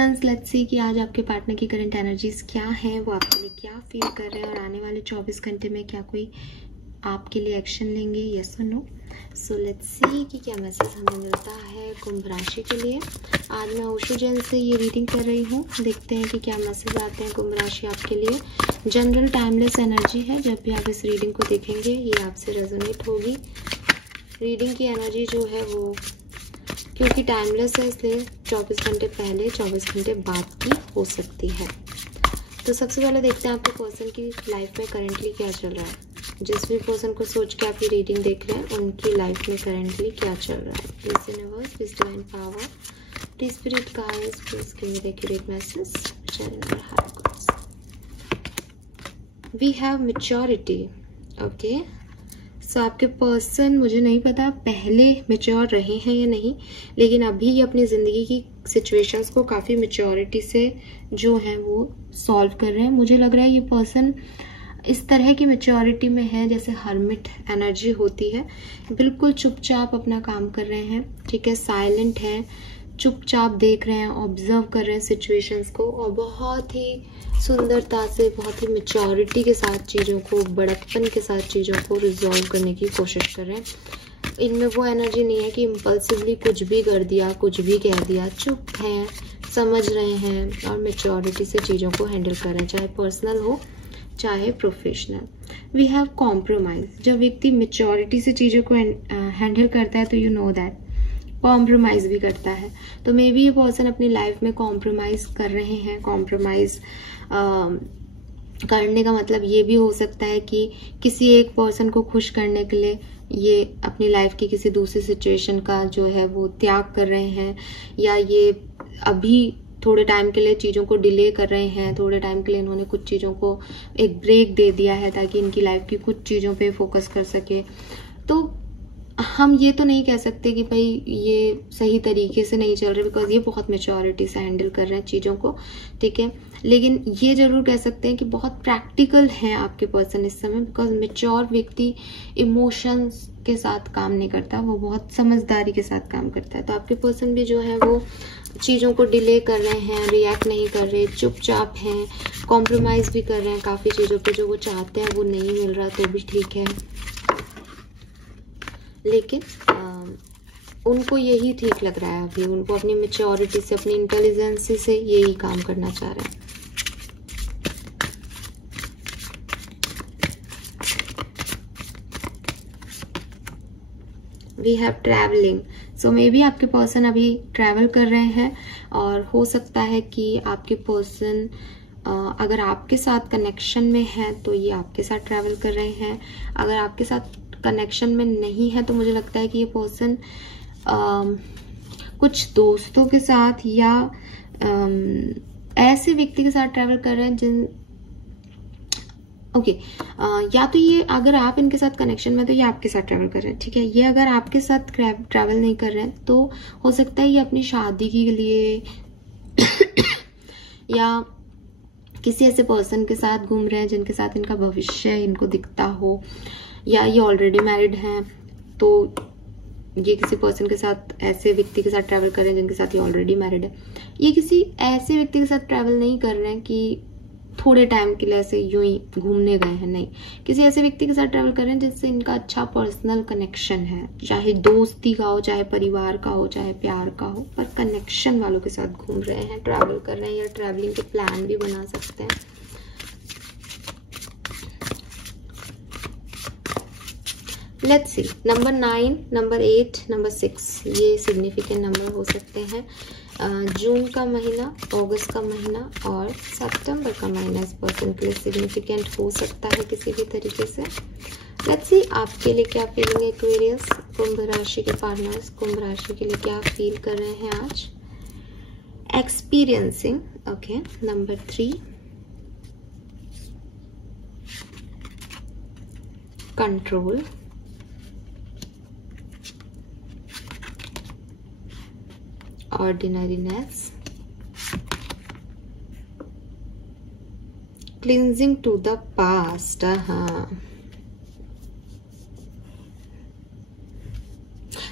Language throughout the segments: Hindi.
ऑडियंस, लेट्स सी कि आज आपके पार्टनर की करंट एनर्जीज क्या है, वो आपके लिए क्या फील कर रहे हैं और आने वाले 24 घंटे में क्या कोई आपके लिए एक्शन लेंगे, यस और नो। सो लेट्स सी कि क्या मैसेज हमें मिलता है कुंभ राशि के लिए। आज मैं ओशो जैन से ये रीडिंग कर रही हूँ, देखते हैं कि क्या मैसेज आते हैं कुंभ राशि आपके लिए। जनरल टाइमलेस एनर्जी है, जब भी आप इस रीडिंग को देखेंगे ये आपसे रेजोनेट होगी। रीडिंग की एनर्जी जो है वो क्योंकि टाइमलेस है इसलिए 24 घंटे पहले 24 घंटे बाद की हो सकती है। तो सबसे पहले देखते हैं आपके पर्सन की लाइफ में करेंटली क्या चल रहा है। जिस भी पर्सन को सोच के आप ये रीडिंग देख रहे हैं उनकी लाइफ में करेंटली क्या चल रहा है। Please universe, please divine power, please spirit guides, please give me the accurate message, share in our heart. We have maturity. Okay, so आपके पर्सन, मुझे नहीं पता पहले मैच्योर रहे हैं या नहीं, लेकिन अभी अपनी ज़िंदगी की सिचुएशंस को काफ़ी मैच्योरिटी से जो है वो सॉल्व कर रहे हैं। मुझे लग रहा है ये पर्सन इस तरह की मैच्योरिटी में है जैसे हर्मिट एनर्जी होती है, बिल्कुल चुपचाप अपना काम कर रहे हैं, ठीक है, साइलेंट है, चुपचाप देख रहे हैं, ऑब्जर्व कर रहे हैं सिचुएशंस को और बहुत ही सुंदरता से, बहुत ही मैच्योरिटी के साथ चीज़ों को, बड़प्पन के साथ चीज़ों को रिजॉल्व करने की कोशिश कर रहे हैं। इनमें वो एनर्जी नहीं है कि इम्पल्सिवली कुछ भी कर दिया, कुछ भी कह दिया, चुप हैं, समझ रहे हैं और मैच्योरिटी से चीज़ों को हैंडल कर रहे हैं, चाहे पर्सनल हो चाहे प्रोफेशनल। We have compromise. जब व्यक्ति मैच्योरिटी से चीज़ों को हैंडल करता है तो यू नो दैट कॉम्प्रोमाइज़ भी करता है। तो मे बी ये पर्सन अपनी लाइफ में कॉम्प्रोमाइज़ कर रहे हैं। कॉम्प्रोमाइज़ करने का मतलब ये भी हो सकता है कि किसी एक पर्सन को खुश करने के लिए ये अपनी लाइफ की किसी दूसरी सिचुएशन का जो है वो त्याग कर रहे हैं, या ये अभी थोड़े टाइम के लिए चीज़ों को डिले कर रहे हैं, थोड़े टाइम के लिए इन्होंने कुछ चीज़ों को एक ब्रेक दे दिया है ताकि इनकी लाइफ की कुछ चीज़ों पे फोकस कर सके। तो हम ये तो नहीं कह सकते कि भाई ये सही तरीके से नहीं चल रहे, बिकॉज ये बहुत मैच्योरिटी से हैंडल कर रहे हैं चीज़ों को, ठीक है, लेकिन ये जरूर कह सकते हैं कि बहुत प्रैक्टिकल हैं आपके पर्सन इस समय, बिकॉज मैच्योर व्यक्ति इमोशंस के साथ काम नहीं करता, वो बहुत समझदारी के साथ काम करता है। तो आपके पर्सन भी जो है वो चीज़ों को डिले कर रहे हैं, रिएक्ट नहीं कर रहे, चुपचाप हैं, कॉम्प्रोमाइज़ भी कर रहे हैं काफ़ी चीज़ों पे, जो वो चाहते हैं वो नहीं मिल रहा तो भी ठीक है, लेकिन उनको यही ठीक लग रहा है अभी, उनको अपनी मैच्योरिटी से, अपनी इंटेलिजेंसी से यही काम करना चाह रहे हैं। We have travelling. So maybe आपके पर्सन अभी ट्रैवल कर रहे हैं और हो सकता है कि आपके पर्सन अगर आपके साथ कनेक्शन में है तो ये आपके साथ ट्रैवल कर रहे हैं। अगर आपके साथ कनेक्शन में नहीं है तो मुझे लगता है कि ये पर्सन कुछ दोस्तों के साथ या ऐसे व्यक्ति के साथ ट्रैवल कर रहे हैं जिन या तो ये, अगर आप इनके साथ कनेक्शन में तो ये आपके साथ ट्रैवल कर रहे हैं, ठीक है। ये अगर आपके साथ ट्रैवल नहीं कर रहे हैं तो हो सकता है ये अपनी शादी के लिए या किसी ऐसे पर्सन के साथ घूम रहे हैं जिनके साथ इनका भविष्य इनको दिखता हो, या ये ऑलरेडी मैरिड हैं तो ये किसी पर्सन के साथ, ऐसे व्यक्ति के साथ ट्रैवल कर रहे हैं जिनके साथ ये ऑलरेडी मैरिड है। ये किसी ऐसे व्यक्ति के साथ ट्रैवल नहीं कर रहे हैं कि थोड़े टाइम के लिए ऐसे यूं ही घूमने गए हैं, नहीं, किसी ऐसे व्यक्ति के साथ ट्रैवल कर रहे हैं जिससे इनका अच्छा पर्सनल कनेक्शन है, चाहे दोस्ती का हो, चाहे परिवार का हो, चाहे प्यार का हो, पर कनेक्शन वालों के साथ घूम रहे हैं, ट्रैवल कर रहे हैं, या ट्रैवलिंग के प्लान भी बना सकते हैं। Let's see, number 9, number 8, number 6 ये सिग्निफिकेंट नंबर हो सकते हैं। जून का महीना, अगस्त का महीना और सितंबर का महीना इस पर्सन के लिए सिग्निफिकेंट हो सकता है किसी भी तरीके से। लेट्स सी आपके लिए क्या फीलिंग है एक्वेरियस, कुंभ राशि के पार्टनर्स कुंभ राशि के लिए क्या फील कर रहे हैं आज। Experiencing, okay, number 3, control, ordinariness, cleansing to the past।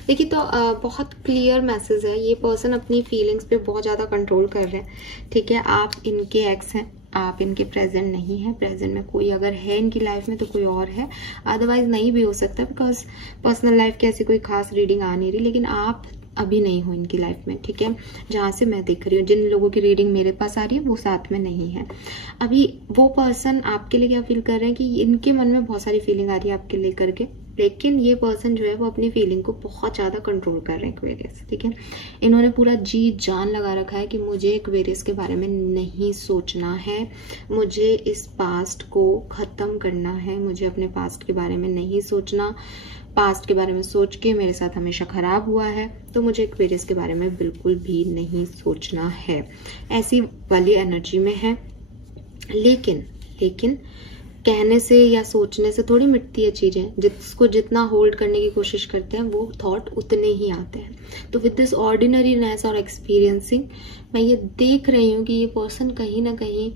देखिए तो बहुत क्लियर मैसेज है, ये पर्सन अपनी फीलिंग्स पे बहुत ज़्यादा कंट्रोल कर रहे हैं, ठीक है। आप इनके एक्स हैं, आप इनके प्रेजेंट नहीं है। प्रेजेंट में कोई अगर है इनकी लाइफ में तो कोई और है, अदरवाइज नहीं भी हो सकता, बिकॉज पर्सनल लाइफ की ऐसी कोई खास रीडिंग आ नहीं रही, लेकिन आप अभी नहीं हो इनकी लाइफ में, ठीक है। जहाँ से मैं देख रही हूँ, जिन लोगों की रीडिंग मेरे पास आ रही है वो साथ में नहीं है अभी। वो पर्सन आपके लिए क्या फील कर रहे हैं कि इनके मन में बहुत सारी फीलिंग आ रही है आपके लेकर के, लेकिन ये पर्सन जो है वो अपनी फीलिंग को बहुत ज़्यादा कंट्रोल कर रहे हैं एक्वेरियस, ठीक है। इन्होंने पूरा जी जान लगा रखा है कि मुझे एक्वेरियस के बारे में नहीं सोचना है, मुझे इस पास्ट को ख़त्म करना है, मुझे अपने पास्ट के बारे में नहीं सोचना। पास्ट के बारे में सोच के मेरे साथ हमेशा ख़राब हुआ है, तो मुझे एक्वेरियस के बारे में बिल्कुल भी नहीं सोचना है, ऐसी वाली एनर्जी में है। लेकिन कहने से या सोचने से थोड़ी मिटती है चीजें, जिसको जितना होल्ड करने की कोशिश करते हैं वो थॉट उतने ही आते हैं। तो विद दिस ऑर्डिनरीनेस और एक्सपीरियंसिंग मैं ये देख रही हूँ कि ये पर्सन कहीं ना कहीं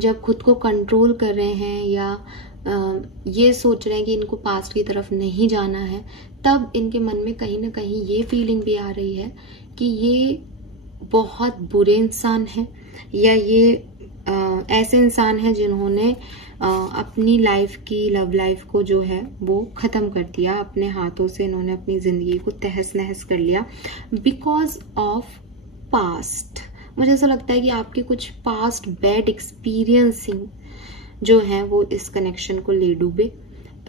जब खुद को कंट्रोल कर रहे हैं या ये सोच रहे हैं कि इनको पास्ट की तरफ नहीं जाना है, तब इनके मन में कहीं ना कहीं ये फीलिंग भी आ रही है कि ये बहुत बुरे इंसान हैं, या ये ऐसे इंसान हैं जिन्होंने अपनी लाइफ की, लव लाइफ को जो है वो ख़त्म कर दिया, अपने हाथों से इन्होंने अपनी ज़िंदगी को तहस नहस कर लिया बिकॉज ऑफ पास्ट। मुझे ऐसा लगता है कि आपके कुछ पास्ट बैड एक्सपीरियंसिंग जो है वो इस कनेक्शन को ले डूबे,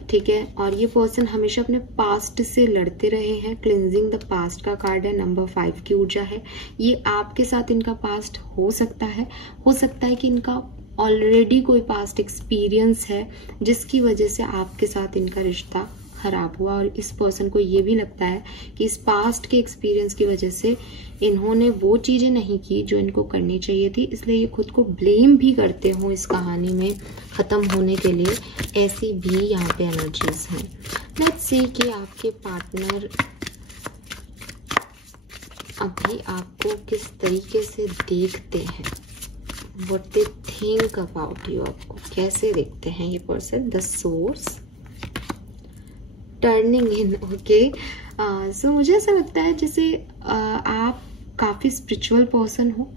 ठीक है। और ये पर्सन हमेशा अपने पास्ट से लड़ते रहे हैं। क्लिंजिंग द पास्ट का कार्ड है, नंबर 5 की ऊर्जा है। ये आपके साथ इनका पास्ट हो सकता है कि इनका ऑलरेडी कोई पास्ट एक्सपीरियंस है जिसकी वजह से आपके साथ इनका रिश्ता खराब हुआ, और इस पर्सन को ये भी लगता है कि इस पास्ट के एक्सपीरियंस की वजह से इन्होंने वो चीजें नहीं की जो इनको करनी चाहिए थी, इसलिए ये खुद को ब्लेम भी करते हो इस कहानी में खत्म होने के लिए। ऐसी भी यहाँ पे एनर्जीज हैं। लेट्स सी कि आपके पार्टनर अभी आपको किस तरीके से देखते हैं, what they think about you, आपको कैसे देखते हैं ये person. The source turning in, okay. So मुझे ऐसा लगता है जैसे आप काफ़ी स्पिरिचुअल पर्सन हो,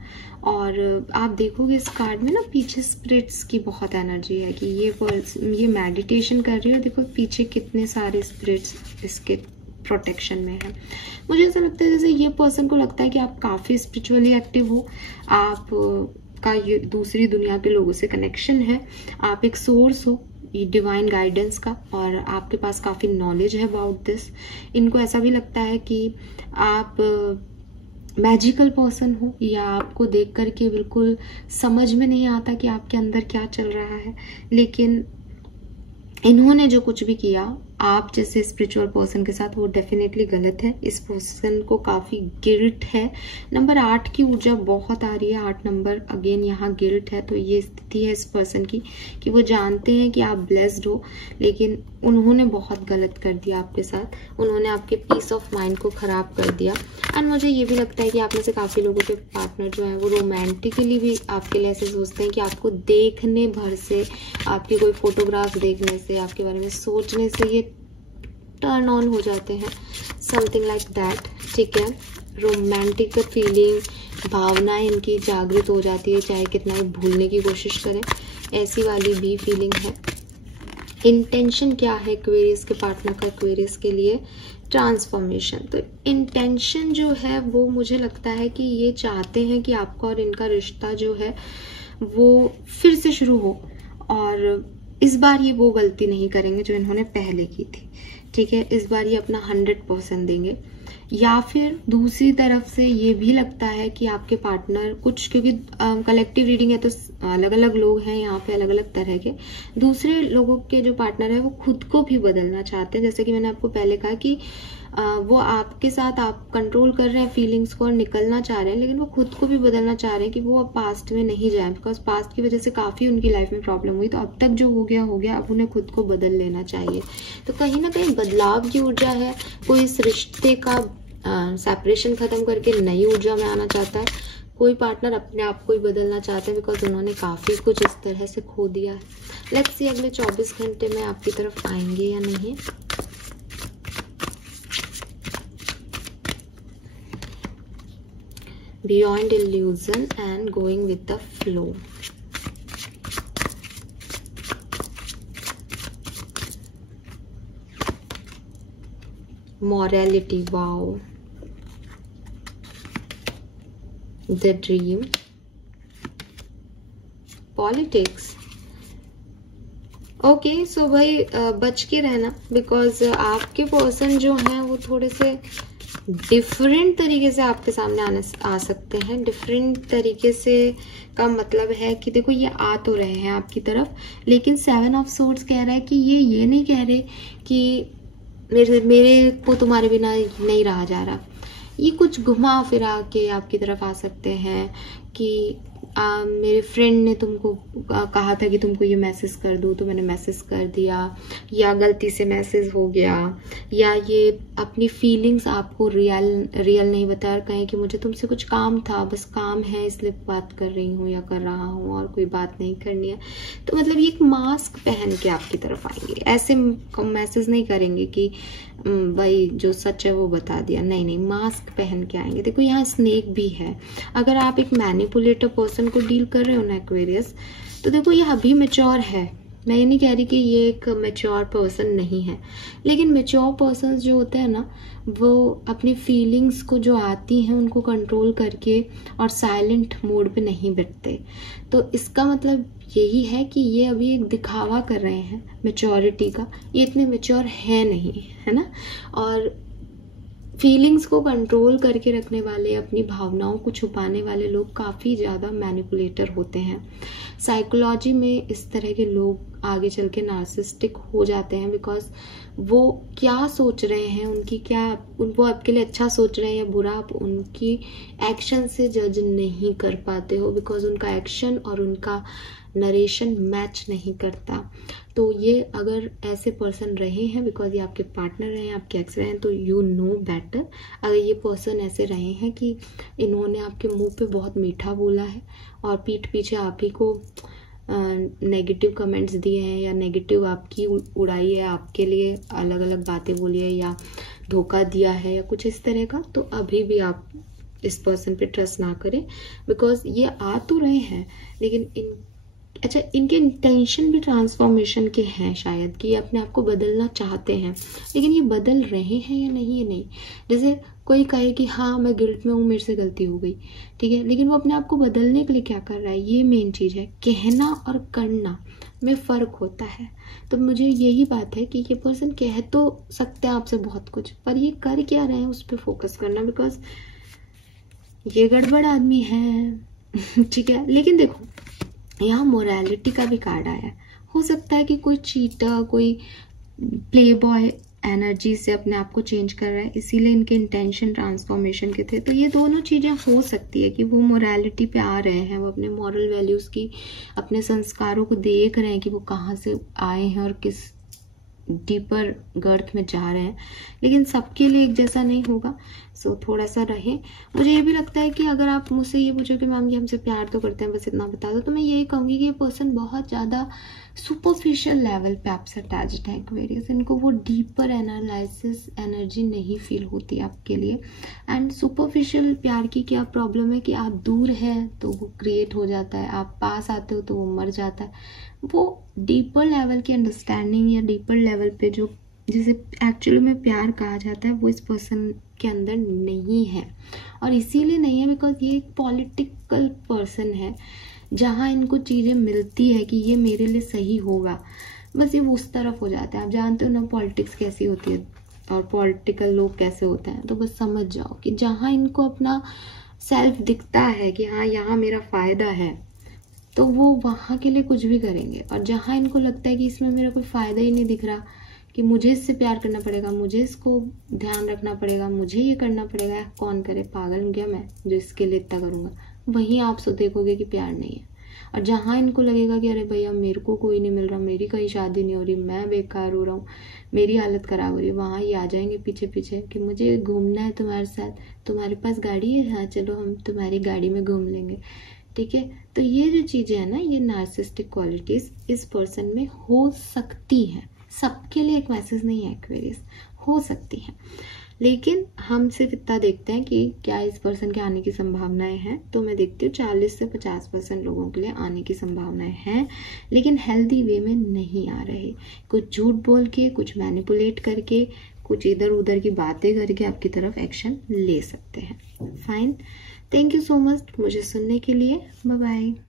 और आप देखोगे इस कार्ड में ना पीछे स्पिरिट्स की बहुत एनर्जी है कि ये मेडिटेशन कर रही है, और देखो पीछे कितने सारे स्पिरिट्स इसके प्रोटेक्शन में है। मुझे ऐसा लगता है जैसे ये पर्सन को लगता है कि आप काफ़ी स्पिरिचुअली एक्टिव हो, आप का ये दूसरी दुनिया के लोगों से कनेक्शन है, आप एक सोर्स हो डिवाइन गाइडेंस का, और आपके पास काफ़ी नॉलेज है अबाउट दिस। इनको ऐसा भी लगता है कि आप मैजिकल पर्सन हो, या आपको देख करके बिल्कुल समझ में नहीं आता कि आपके अंदर क्या चल रहा है, लेकिन इन्होंने जो कुछ भी किया आप जैसे स्पिरिचुअल पर्सन के साथ वो डेफिनेटली गलत है। इस पर्सन को काफ़ी गिल्ट है। नंबर 8 की ऊर्जा बहुत आ रही है, 8 नंबर अगेन यहाँ गिल्ट है। तो ये स्थिति है इस पर्सन की कि वो जानते हैं कि आप ब्लेस्ड हो, लेकिन उन्होंने बहुत गलत कर दिया आपके साथ, उन्होंने आपके पीस ऑफ माइंड को ख़राब कर दिया। एंड मुझे ये भी लगता है कि आप में से काफ़ी लोगों के पार्टनर जो है वो रोमांटिकली भी आपके लिए ऐसे सोचते हैं कि आपको देखने भर से, आपकी कोई फोटोग्राफ देखने से, आपके बारे में सोचने से ये टर्न ऑन हो जाते हैं, समथिंग लाइक दैट, ठीक है। रोमांटिक फीलिंग, भावनाएं इनकी जागृत हो जाती है, चाहे कितना भी भूलने की कोशिश करें, ऐसी वाली भी फीलिंग है। इंटेंशन क्या है एक्वेरियस के पार्टनर का एक्वेरियस के लिए? ट्रांसफॉर्मेशन। तो इंटेंशन जो है वो मुझे लगता है कि ये चाहते हैं कि आपका और इनका रिश्ता जो है वो फिर से शुरू हो, और इस बार ये वो गलती नहीं करेंगे जो इन्होंने पहले की थी, ठीक है। इस बार ये अपना 100% देंगे। या फिर दूसरी तरफ से ये भी लगता है कि आपके पार्टनर कुछ, क्योंकि कलेक्टिव रीडिंग है तो अलग अलग लोग हैं यहाँ पे, अलग अलग तरह के दूसरे लोगों के जो पार्टनर है वो खुद को भी बदलना चाहते हैं। जैसे कि मैंने आपको पहले कहा कि वो आपके साथ आप कंट्रोल कर रहे हैं फीलिंग्स को और निकलना चाह रहे हैं, लेकिन वो खुद को भी बदलना चाह रहे हैं कि वो अब पास्ट में नहीं जाए, बिकॉज पास्ट की वजह से काफ़ी उनकी लाइफ में प्रॉब्लम हुई। तो अब तक जो हो गया, अब उन्हें खुद को बदल लेना चाहिए। तो कहीं ना कहीं बदलाव की ऊर्जा है। कोई इस रिश्ते का सेपरेशन खत्म करके नई ऊर्जा में आना चाहता है। कोई पार्टनर अपने आप को ही बदलना चाहते हैं, बिकॉज उन्होंने काफ़ी कुछ इस तरह से खो दिया है। लेट्स सी अगले 24 घंटे में आपकी तरफ आएंगे या नहीं। beyond illusion and going with the flow. Morality, wow. The dream. Politics. Okay so भाई बच के रहना, बिकॉज आपके पर्सन जो हैं वो थोड़े से डिफरेंट तरीके से आपके सामने आ सकते हैं। डिफरेंट तरीके से का मतलब है कि देखो ये आ तो रहे हैं आपकी तरफ, लेकिन 7 ऑफ सोर्ड्स कह रहा है कि ये नहीं कह रहे कि मेरे को तुम्हारे बिना नहीं रहा जा रहा। ये कुछ घुमा फिरा के आपकी तरफ आ सकते हैं कि मेरे फ्रेंड ने तुमको कहा था कि तुमको ये मैसेज कर दूँ तो मैंने मैसेज कर दिया, या गलती से मैसेज हो गया, या ये अपनी फीलिंग्स आपको रियल नहीं बता कहें कि मुझे तुमसे कुछ काम था, बस काम है इसलिए बात कर रही हूँ या कर रहा हूँ और कोई बात नहीं करनी है। तो मतलब ये एक मास्क पहन के आपकी तरफ आएंगे, ऐसे मैसेज नहीं करेंगे कि भाई जो सच है वो बता दिया, नहीं, मास्क पहन के आएंगे। देखो यहाँ स्नेक भी है। अगर आप एक मैनिपुलेटर पर्सन को डील कर रहे हो ना एक्वेरियस, तो देखो ये अभी मैच्योर है। मैं ये नहीं कह रही कि ये एक मैच्योर पर्सन नहीं है, लेकिन मैच्योर पर्सन जो होते हैं ना वो अपनी फीलिंग्स को जो आती हैं उनको कंट्रोल करके और साइलेंट मोड पे नहीं बैठते। तो इसका मतलब यही है कि ये अभी एक दिखावा कर रहे हैं मैच्योरिटी का, ये इतने मैच्योर है नहीं, है ना। और फीलिंग्स को कंट्रोल करके रखने वाले, अपनी भावनाओं को छुपाने वाले लोग काफ़ी ज़्यादा मैनिपुलेटर होते हैं। साइकोलॉजी में इस तरह के लोग आगे चल के नार्सिसिस्टिक हो जाते हैं, बिकॉज वो क्या सोच रहे हैं, वो आपके लिए अच्छा सोच रहे हैं या बुरा, आप उनकी एक्शन से जज नहीं कर पाते हो, बिकॉज उनका एक्शन और उनका नरेशन मैच नहीं करता। तो ये अगर ऐसे पर्सन रहे हैं, बिकॉज ये आपके पार्टनर रहे हैं, आपके एक्स रहे हैं, तो यू नो बेटर। अगर ये पर्सन ऐसे रहे हैं कि इन्होंने आपके मुंह पे बहुत मीठा बोला है और पीठ पीछे आप ही को नेगेटिव कमेंट्स दिए हैं, या नेगेटिव आपकी उड़ाई है, आपके लिए अलग अलग बातें बोली है, या धोखा दिया है, या कुछ इस तरह का, तो अभी भी आप इस पर्सन पे ट्रस्ट ना करें, बिकॉज ये आ तो रहे हैं, लेकिन इनके इंटेंशन भी ट्रांसफॉर्मेशन के हैं शायद, कि ये अपने आप को बदलना चाहते हैं, लेकिन ये बदल रहे हैं या नहीं ये नहीं। जैसे कोई कहे कि हाँ मैं गिल्ट में हूँ, मेरे से गलती हो गई, ठीक है, लेकिन वो अपने आप को बदलने के लिए क्या कर रहा है, ये मेन चीज़ है। कहना और करना में फ़र्क होता है। तो मुझे यही बात है कि ये पर्सन कह तो सकते हैं आपसे बहुत कुछ, पर ये कर क्या रहे हैं उस पर फोकस करना, बिकॉज ये गड़बड़ आदमी है ठीक है। लेकिन देखो यहाँ मोरालिटी का भी कार्ड आया है। हो सकता है कि कोई चीटर, कोई प्ले बॉय एनर्जी से अपने आप को चेंज कर रहा है, इसीलिए इनके इंटेंशन ट्रांसफॉर्मेशन के थे। तो ये दोनों चीज़ें हो सकती है कि वो मोरालिटी पे आ रहे हैं, वो अपने मॉरल वैल्यूज़ की, अपने संस्कारों को देख रहे हैं कि वो कहाँ से आए हैं और किस डीपर गर्थ में जा रहे हैं, लेकिन सबके लिए एक जैसा नहीं होगा। सो थोड़ा सा रहे। मुझे ये भी लगता है कि अगर आप मुझसे ये पूछो कि मैम ये हमसे प्यार तो करते हैं, बस इतना बता दो, तो मैं यही कहूँगी कि ये पर्सन बहुत ज़्यादा सुपरफिशियल लेवल पे आपसे अटैच्ड है एक्वेरियस। इनको वो डीपर एनालिसिस एनर्जी नहीं फील होती आपके लिए। एंड सुपरफिशियल प्यार की क्या प्रॉब्लम है कि आप दूर है तो वो क्रिएट हो जाता है, आप पास आते हो तो वो मर जाता है। वो डीपर लेवल की अंडरस्टैंडिंग या डीपर लेवल पे जो जिसे एक्चुअली में प्यार कहा जाता है, वो इस पर्सन के अंदर नहीं है। और इसीलिए नहीं है बिकॉज ये एक पॉलिटिकल पर्सन है, जहाँ इनको चीज़ें मिलती है कि ये मेरे लिए सही होगा, बस ये उस तरफ हो जाता है। आप जानते हो ना पॉलिटिक्स कैसी होती है और पॉलिटिकल लोग कैसे होते हैं, तो बस समझ जाओ कि जहाँ इनको अपना सेल्फ दिखता है कि हाँ यहाँ मेरा फ़ायदा है, तो वो वहाँ के लिए कुछ भी करेंगे। और जहाँ इनको लगता है कि इसमें मेरा कोई फ़ायदा ही नहीं दिख रहा, कि मुझे इससे प्यार करना पड़ेगा, मुझे इसको ध्यान रखना पड़ेगा, मुझे ये करना पड़ेगा, कौन करे, पागल हूँ क्या मैं जो इसके लिए इतना करूँगा, वहीं आप सो देखोगे कि प्यार नहीं है। और जहाँ इनको लगेगा कि अरे भैया मेरे को कोई नहीं मिल रहा, मेरी कहीं शादी नहीं हो रही, मैं बेकार हो रहा हूँ, मेरी हालत ख़राब हो रही है, वहाँ ये आ जाएंगे पीछे पीछे कि मुझे घूमना है तुम्हारे साथ, तुम्हारे पास गाड़ी है, हाँ चलो हम तुम्हारी गाड़ी में घूम लेंगे, ठीक है। तो ये जो चीज़ें हैं ना, ये नार्सिसिस्टिक क्वालिटीज़ इस पर्सन में हो सकती हैं। सबके लिए एक मैसेज नहीं है एक्वेरियस, हो सकती है। लेकिन हम सिर्फ इतना देखते हैं कि क्या इस पर्सन के आने की संभावनाएं हैं। तो मैं देखती हूँ 40 से 50% लोगों के लिए आने की संभावनाएं हैं, लेकिन हेल्दी वे में नहीं आ रहे। कुछ झूठ बोल के, कुछ मैनिपुलेट करके, कुछ इधर उधर की बातें करके आपकी तरफ एक्शन ले सकते हैं। Fine, thank you so much मुझे सुनने के लिए। Bye bye.